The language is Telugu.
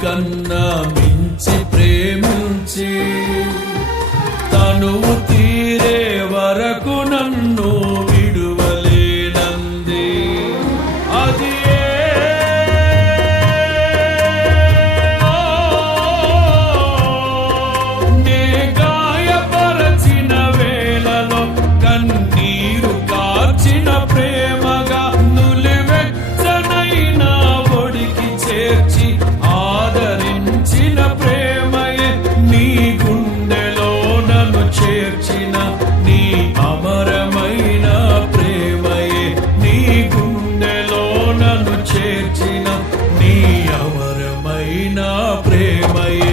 కన్నా మించి ప్రేమించి తనువు తీరే వరకు నన్ను విడువలేనంది. అది నే గాయపరచిన వేళలో కన్నీరు కార్చిన ప్రేమగా నులివెచ్చనైన ఒడికి చేర్చి ఆదరించిన ప్రేమయే నీ గుండెలో నన్ను చేర్చిన నీ అమరమైన ప్రేమయే నీ గుండెలో నన్ను చేర్చిన నీ అమరమైన ప్రేమయే.